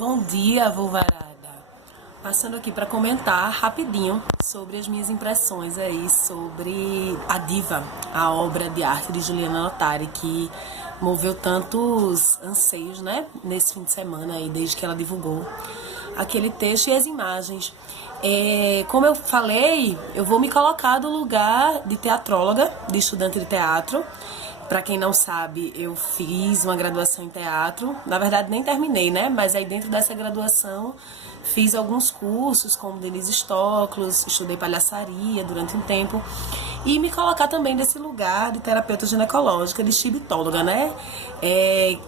Bom dia, vulvarada. Passando aqui para comentar rapidinho sobre as minhas impressões aí sobre A Diva, a obra de arte de Juliana Notari, que moveu tantos anseios, né, nesse fim de semana aí, desde que ela divulgou aquele texto e as imagens. Como eu falei, eu vou me colocar do lugar de teatróloga, de estudante de teatro. Para quem não sabe, eu fiz uma graduação em teatro. Na verdade, nem terminei, né? Mas aí dentro dessa graduação fiz alguns cursos, como Denise Stoklos, estudei palhaçaria durante um tempo. E me colocar também desse lugar de terapeuta ginecológica, de chibitóloga, né?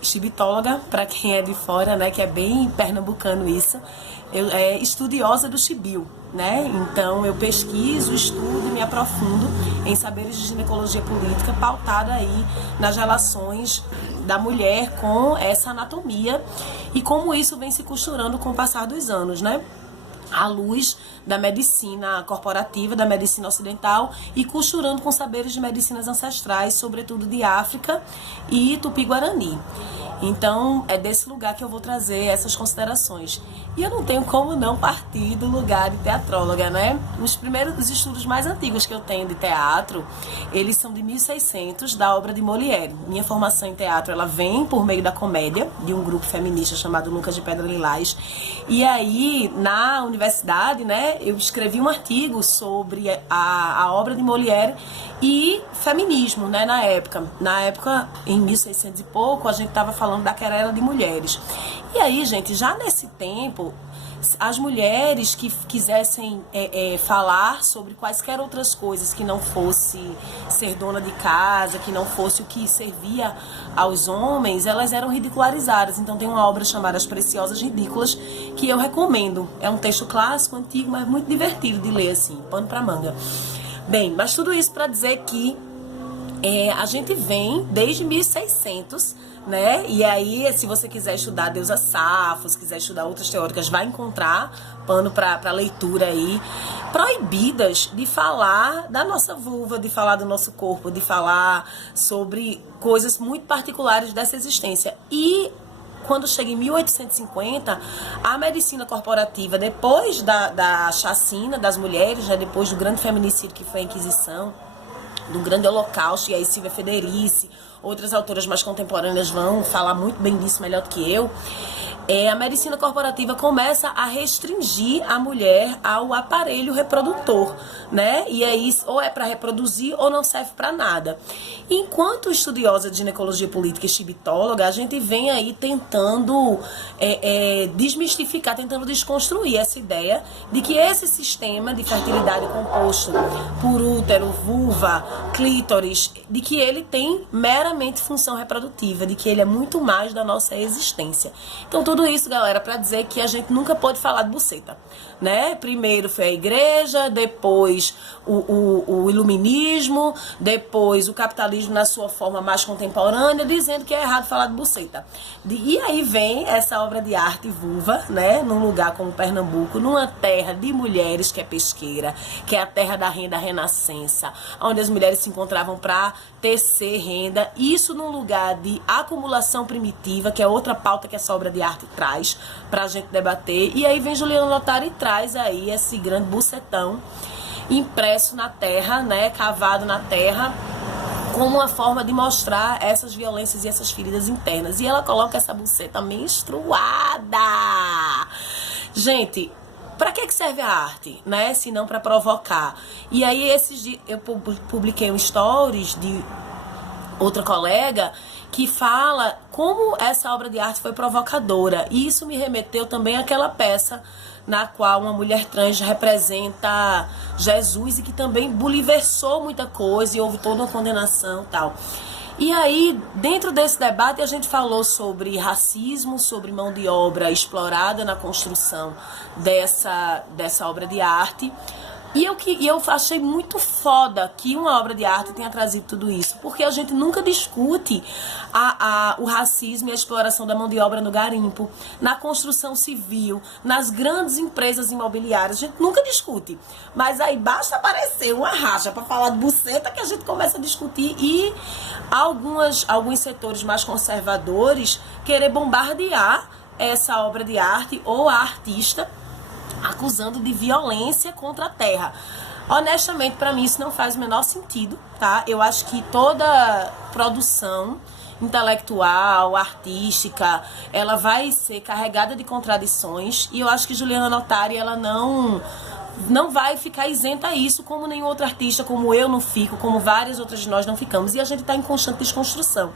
Chibitóloga, para quem é de fora, né? Que é bem pernambucano isso. Estudiosa do chibio, né? Então eu pesquiso, estudo e me aprofundo em saberes de ginecologia política, pautada aí nas relações da mulher com essa anatomia e como isso vem se costurando com o passar dos anos, né? À luz da medicina corporativa, da medicina ocidental e costurando com saberes de medicinas ancestrais, sobretudo de África e Tupi-Guarani. Então, é desse lugar que eu vou trazer essas considerações. E eu não tenho como não partir do lugar de teatróloga, né? Os estudos mais antigos que eu tenho de teatro, eles são de 1600, da obra de Molière. Minha formação em teatro, ela vem por meio da comédia, de um grupo feminista chamado Lucas de Pedra Lilás. E aí, na universidade, né, eu escrevi um artigo sobre a obra de Molière e feminismo, né, na época. Na época, em 1600 e pouco, a gente estava falando da querela de mulheres. E aí, gente, já nesse tempo, as mulheres que quisessem falar sobre quaisquer outras coisas que não fosse ser dona de casa, que não fosse o que servia aos homens, elas eram ridicularizadas. Então tem uma obra chamada As Preciosas Ridículas, que eu recomendo. É um texto clássico, antigo, mas muito divertido de ler, assim, pano pra manga. Bem, mas tudo isso para dizer que a gente vem desde 1600, né? E aí, se você quiser estudar a deusa Safo, se quiser estudar outras teóricas, vai encontrar pano para leitura aí, proibidas de falar da nossa vulva, de falar do nosso corpo, de falar sobre coisas muito particulares dessa existência. E quando chega em 1850, a medicina corporativa, depois da chacina das mulheres, né, depois do grande feminicídio que foi a Inquisição, do grande holocausto, e aí Silvia Federici, outras autoras mais contemporâneas vão falar muito bem disso, melhor do que eu, a medicina corporativa começa a restringir a mulher ao aparelho reprodutor, né? E aí, ou é para reproduzir ou não serve para nada. Enquanto estudiosa de ginecologia política e chibitóloga, a gente vem aí tentando desmistificar, tentando desconstruir essa ideia de que esse sistema de fertilidade composto por útero, vulva, clítoris, de que ele tem meramente função reprodutiva, de que ele é muito mais da nossa existência. Então, tudo isso, galera, para dizer que a gente nunca pode falar de buceta, né? Primeiro foi a igreja, depois o iluminismo, depois o capitalismo na sua forma mais contemporânea, dizendo que é errado falar de buceta. E aí vem essa obra de arte vulva, né? Num lugar como Pernambuco, numa terra de mulheres que é pesqueira, que é a terra da renda renascença, onde as mulheres se encontravam para tecer renda, isso num lugar de acumulação primitiva, que é outra pauta que essa obra de arte traz pra gente debater. E aí vem Juliana Notari e traz aí esse grande bucetão impresso na terra, né, cavado na terra, como uma forma de mostrar essas violências e essas feridas internas. E ela coloca essa buceta menstruada. Gente, para que serve a arte, né? Se não para provocar. E aí esses dias eu publiquei um stories de outra colega que fala como essa obra de arte foi provocadora. E isso me remeteu também àquela peça na qual uma mulher trans representa Jesus e que também buliversou muita coisa e houve toda uma condenação e tal. E aí, dentro desse debate, a gente falou sobre racismo, sobre mão de obra explorada na construção dessa obra de arte. E eu achei muito foda que uma obra de arte tenha trazido tudo isso, porque a gente nunca discute o racismo e a exploração da mão de obra no garimpo, na construção civil, nas grandes empresas imobiliárias, a gente nunca discute. Mas aí basta aparecer uma racha para falar de buceta que a gente começa a discutir e alguns setores mais conservadores querer bombardear essa obra de arte ou a artista acusando de violência contra a terra. Honestamente, para mim isso não faz o menor sentido, tá? Eu acho que toda produção intelectual, artística, ela vai ser carregada de contradições, e eu acho que Juliana Notari, ela não vai ficar isenta a isso, como nenhum outro artista, como eu não fico, como várias outras de nós não ficamos. E a gente está em constante desconstrução.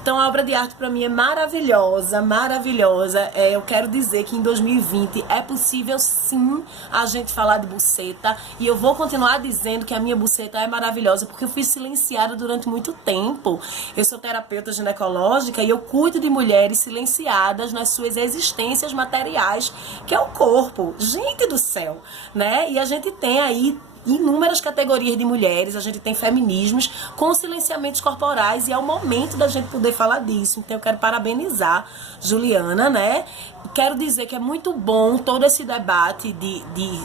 Então a obra de arte para mim é maravilhosa, maravilhosa. Eu quero dizer que em 2020 é possível sim a gente falar de buceta, e eu vou continuar dizendo que a minha buceta é maravilhosa, porque eu fui silenciada durante muito tempo. Eu sou terapeuta ginecológica e eu cuido de mulheres silenciadas nas suas existências materiais, que é o corpo. Gente do céu, né? E a gente tem aí inúmeras categorias de mulheres, a gente tem feminismos com silenciamentos corporais, e é o momento da gente poder falar disso. Então eu quero parabenizar Juliana, né? Quero dizer que é muito bom todo esse debate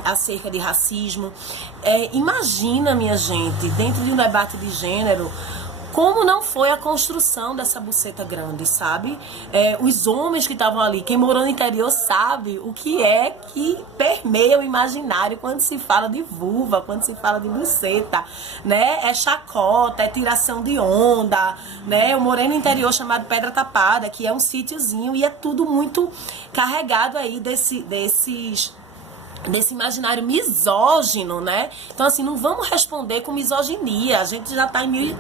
acerca de racismo. Imagina, minha gente, dentro de um debate de gênero, como não foi a construção dessa buceta grande, sabe? Os homens que estavam ali, quem morou no interior sabe o que é que permeia o imaginário quando se fala de vulva, quando se fala de buceta, né? É chacota, é tiração de onda, né? Eu morei no interior chamado Pedra Tapada, que é um sítiozinho, e é tudo muito carregado aí desse imaginário misógino, né? Então, assim, não vamos responder com misoginia. A gente já está em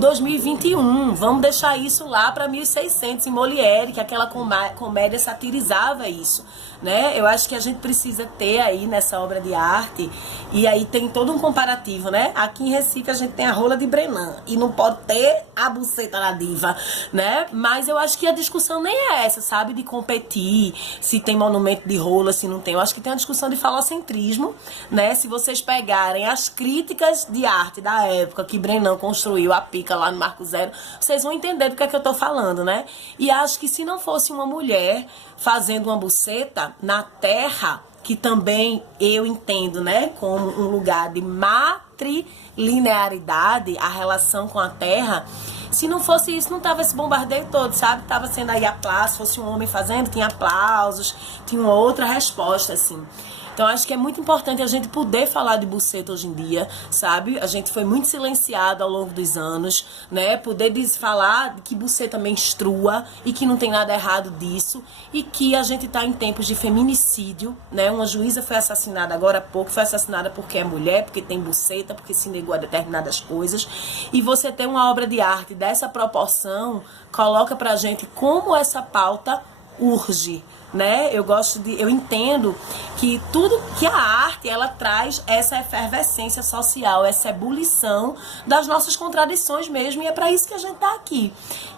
2021. Vamos deixar isso lá para 1600, em Molière, que aquela comédia satirizava isso, né? Eu acho que a gente precisa ter aí nessa obra de arte, e aí tem todo um comparativo, né? Aqui em Recife a gente tem a rola de Brenan e não pode ter a buceta da diva, né? Mas eu acho que a discussão nem é essa, sabe? De competir, se tem monumento de rola, se não tem. Eu acho que tem uma discussão de falocentrismo, né? Se vocês pegarem as críticas de arte da época que Brenan construiu a pica lá no Marco Zero, vocês vão entender do que é que eu tô falando, né? E acho que se não fosse uma mulher fazendo uma buceta na terra, que também eu entendo, né, como um lugar de matrilinearidade, a relação com a terra, se não fosse isso, não tava esse bombardeio todo, sabe? Tava sendo aí aplausos, se fosse um homem fazendo, tinha aplausos, tinha uma outra resposta, assim. Então, acho que é muito importante a gente poder falar de buceta hoje em dia, sabe? A gente foi muito silenciado ao longo dos anos, né? Poder falar que buceta menstrua e que não tem nada errado disso, e que a gente tá em tempos de feminicídio, né? Uma juíza foi assassinada agora há pouco, foi assassinada porque é mulher, porque tem buceta, porque se negou a determinadas coisas. E você ter uma obra de arte dessa proporção coloca pra gente como essa pauta urge, né? Eu entendo que tudo que a arte, ela traz essa efervescência social, essa ebulição das nossas contradições mesmo, e é para isso que a gente tá aqui.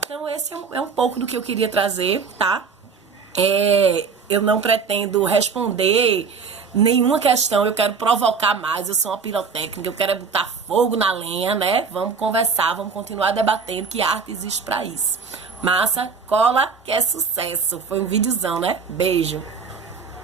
Então esse é um pouco do que eu queria trazer, tá? Eu não pretendo responder nenhuma questão, eu quero provocar mais, eu sou uma pirotécnica, eu quero botar fogo na lenha, né? Vamos conversar, vamos continuar debatendo, que a arte existe para isso. Massa, cola, que é sucesso. Foi um videozão, né? Beijo.